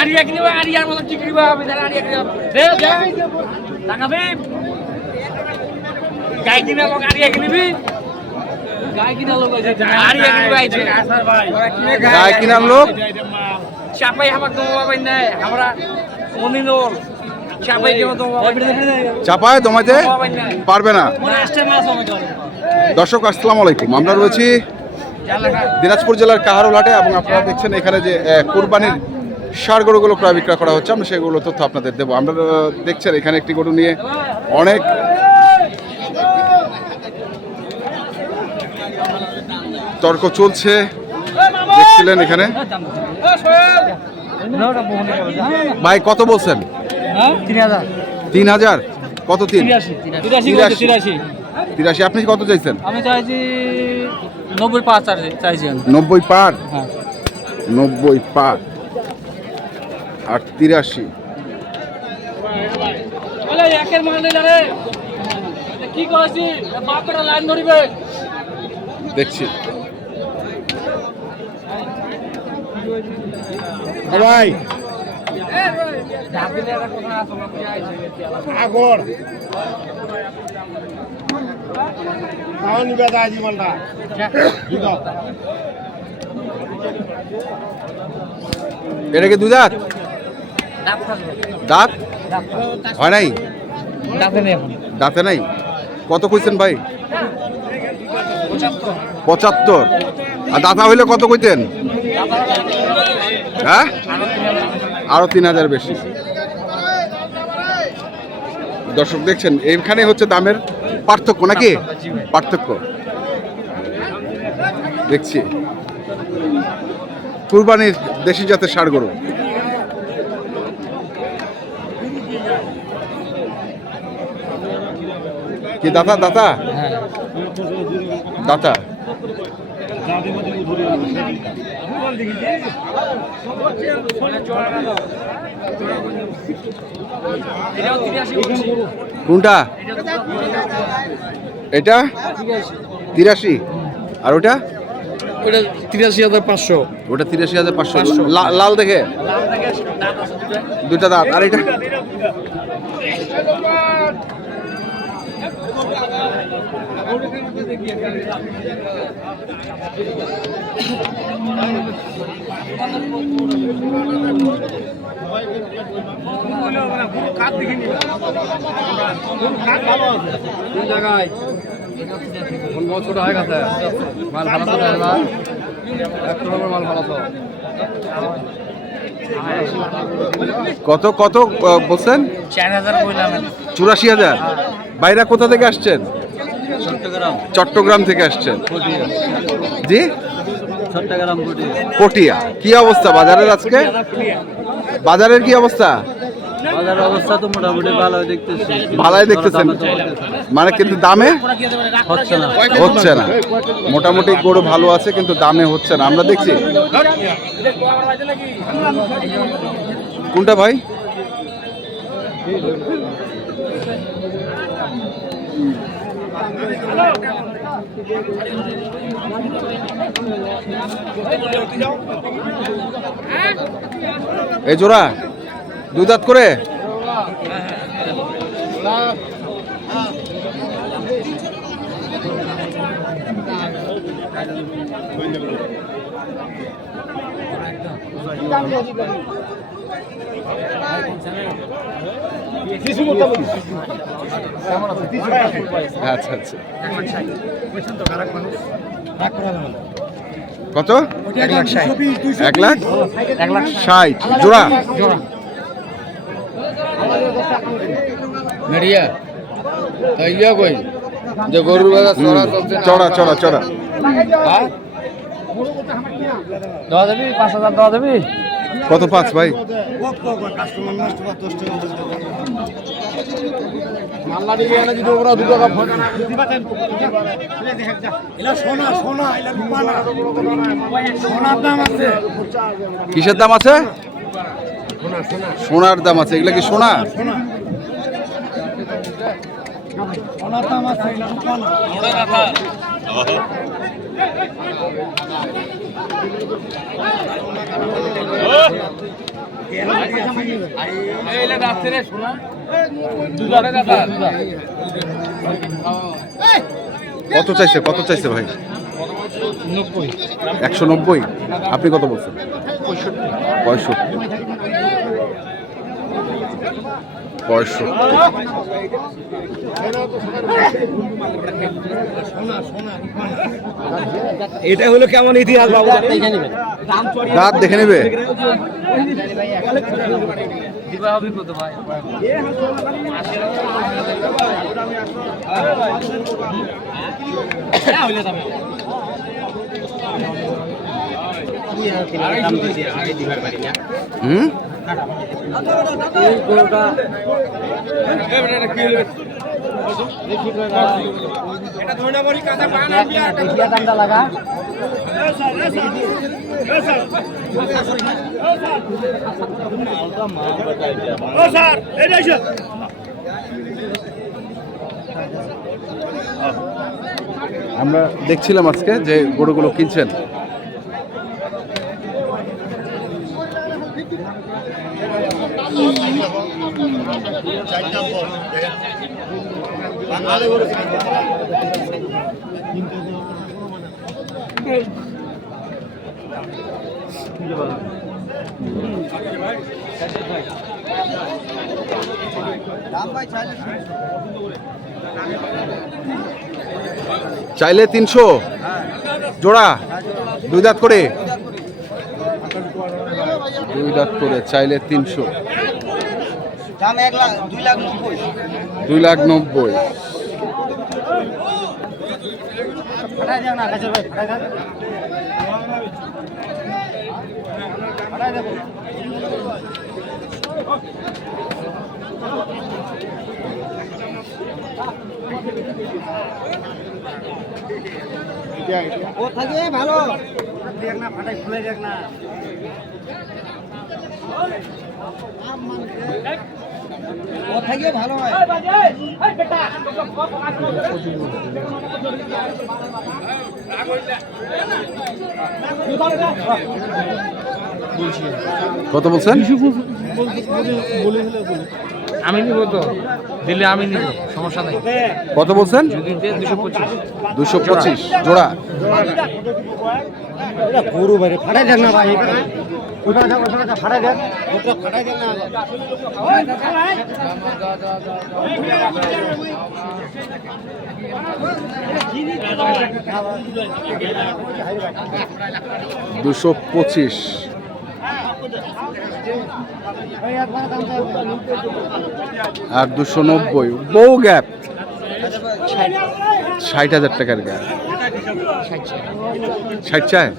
Area কিনবে আরিয়ার মতো টিকরি বা হবে তাহলে আরিয়া কিনবে। দে দে। টাকা দে। গাই কিনা লোক আরিয়া কিনবি। গাই কিনা লোক আছে আরিয়া কিনবে আইছে গায়ে কিনার লোক। চাপাই আমার নাই। আমরা মনিনুর চাপাই কেন তো বাবাই নাই। চাপায় দমাইতে পারবে না। দর্শক আসসালামু আলাইকুম। আমরা রয়েছি দিনাজপুর জেলার কাহারোলহাটে এবং আপনারা দেখছেন এখানে যে কোরবানির সার গরুগুলো ক্রয় বিক্রয় করা হচ্ছে আমরা সেগুলো তথ্য আপনাদের দেবো। আমরা দেখছেন এখানে একটি গরু নিয়ে অনেক তর্ক চলছে। দেখছিলেন এখানে? ভাই কত বলছেন? তিন হাজার। কত তিন? তিরাশি আপনি কত চাইছেন? আমি চাইছি নব্বই পাঁচ চাইছি নব্বই পার? হ্যাঁ। নব্বই পার। আর তিরাশি দেখছি। ভাই। আগর। নিবে দা জীবনটা। এটা কি দুই দাঁত হয় নাই? এখন। দাঁতে নাই? কত কইছেন ভাই? পঁচাত্তর। আর দাঁতা হইলে কত কইতেন? হ্যাঁ? আরও তিন হাজার বেশি। দর্শক দেখছেন এইখানে হচ্ছে দামের পার্থক্য নাকি? পার্থক্য। দেখছি। কুরবানির দেশি জাতের ষাড় গরু। কি দাতা দাতা? দাতা। কোনটা? এটা তিরাশি। আর ওটা? ওটা তিরাশি হাজার পাঁচশো। ওটা তিরাশি হাজার পাঁচশো। লাল দেখে? দুটা দাঁত আর এটা? কোন জায়গায়। কোন বছর হয়ে গেছে? মাল ভালো তো দেয় না? এক নম্বর মাল ভালো তো কত কত বলছেন? চুরাশি হাজার। বাইরা কোথা থেকে আসছেন? চট্টগ্রাম। চট্টগ্রাম থেকে আসছেন। জি? চট্টগ্রাম পটিয়া। কি অবস্থা বাজারের আজকে? বাজারের কি অবস্থা? বাজারের অবস্থা তো মোটামুটি ভালো দেখতেছি। ভালাই দেখতেছেন? মানে কিন্তু দামে? হচ্ছে না। হচ্ছে না। মোটামুটি গরু ভালো আছে কিন্তু দামে হচ্ছে না। আমরা দেখছি। কোনটা ভাই? এই জোড়া? দুই দাঁত করে? আচ্ছা আচ্ছা। কত? এক লাখ এক লাখ? ষাট। জোড়া। মেরিয়া ইয়া কই? যে গরুর বাজার চড়া চড়া চড়া হ্যাঁ? দেওয়া যাবি পাঁচ হাজার দেওয়া যাবি কত পাঁচ ভাই? কিসের দাম আছে? সোনার দাম আছে। এগুলা কি সোনা সোনা সোনার দাম আছে এলা রূপা না কত চাইছে? কত চাইছে ভাই? একশো নব্বই? আপনি কত বলছেন? পঁয়ষট্টি। পঁয়ষট্টি এটা হলো কেমন ইতিহাস বাবু? দাঁত দেখে নেবে? হুম? আমরা দেখছিলাম আজকে যে গরুগুলো কিনছেন। চাইলে তিনশো? জোড়া? দুই দাঁত করে? দুই দাঁত করে চাইলে তিনশো। দাম এক লাখ দুই লাখ নব্বই। দুই লাখ নব্বই। ও থাকে ভালো। দেখ না ফাটাই খুলে দেখ না। ভালো হয়। কত বলছেন? আমি নিব তো। দিলে আমি নিব সমস্যা নেই। কত বলছেন? দুশো পঁচিশ। দুশো পঁচিশ। জোড়া। গরু বাইরে ফাটাই না ভাই। দুশো পঁচিশ। আর দুশো নব্বই। বউ গ্যাপ। ষাট হাজার টাকার গ্যাপ। ষাট চায়।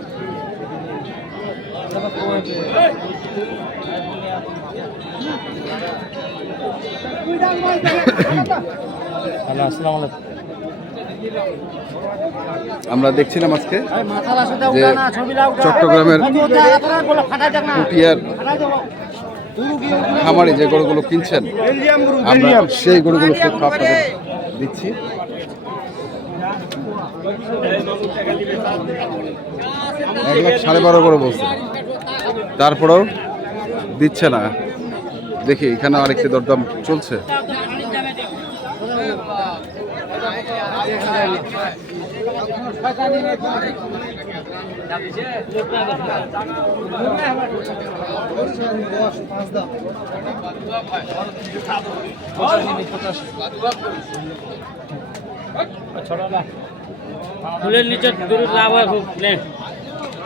আমরা দেখছিলাম আজকে যে চট্টগ্রামের পুটিয়ার খামারে যে গরুগুলো কিনছেন আমরা সেই গরুগুলো তথ্য আপনাদের দিচ্ছি। এক লাখ সাড়ে বারো করে বলছে। তারপরেও দিচ্ছে না। দেখি এখানে আরেকটি দরদাম চলছে। ফুলের নিচে লাভ হয় খুব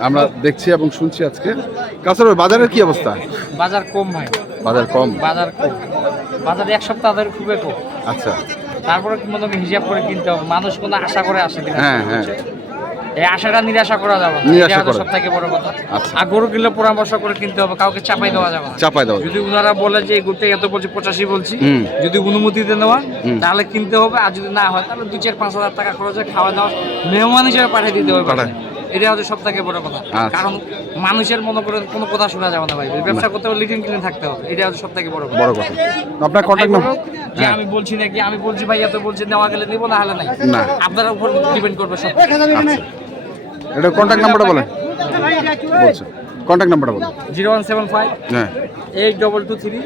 আমরা দেখছি এবং শুনছি আজকে। কাছাড় বাজারের কি অবস্থা? বাজার কম ভাই। বাজার কম? বাজার কম। বাজার এক সপ্তাহ ধরে খুবই কম। আচ্ছা। তারপরে মনে হিসাব করে কিনতে হবে। মানুষ কোনো আশা করে আসে হ্যাঁ হ্যাঁ। এই আশাটা নিরাশা করা যাবে না। নিরাশা করা- সব থেকে বড় কথা। আচ্ছা। আর গরু কিনলে পরামর্শ করে কিনতে হবে কাউকে চাপাই দেওয়া যাবে চাপাই দাও যদি ওনারা বলে যে এই গরুটা এত বলছি পঁচাশি বলছি। যদি অনুমতিতে নেওয়া তাহলে কিনতে হবে আর যদি না হয় তাহলে দুই চার পাঁচ হাজার টাকা খরচ হয় খাওয়া দাওয়া মেহমান হিসেবে পাঠিয়ে দিতে হবে। এটা হচ্ছে সব থেকে বড় কথা। আচ্ছা। কারণ মানুষের মনে করে কোনো কথা শোনা যাবে না ভাই। ব্যবসা করতে হবে লিটিন ক্লিন থাকতে হবে। এটা হচ্ছে সব থেকে বড় কথা। বড় কথা। আপনার কন্ট্যাক্ট নাম্বার যে আমি বলছি নাকি? আমি বলছি ভাই এত বলছি নেওয়া গেলে নিবো না হলে নাই। না। আপনার উপর ডিপেন্ড করবে সব। এটা কন্ট্যাক্ট নাম্বারটা বলেন। বলছে। কন্ট্যাক্ট নাম্বারটা বলেন। Zero one seven five. হ্যাঁ। Eight double two three.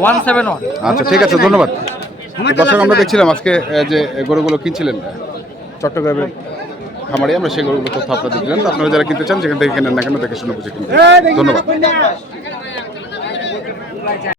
One seven one. আচ্ছা ঠিক আছে ধন্যবাদ। দর্শক আমরা দেখছিলাম আজকে যে গরুগুলো কিনছিলেন চট্টগ্রামের খামারি আমরা সেই গরুগুলো তথ্য আপনাদের দিলাম। আপনারা যারা কিনতে চান সেখান থেকে কেনেন না কেন দেখে শুনে বুঝে কিনবেন ধন্যবাদ।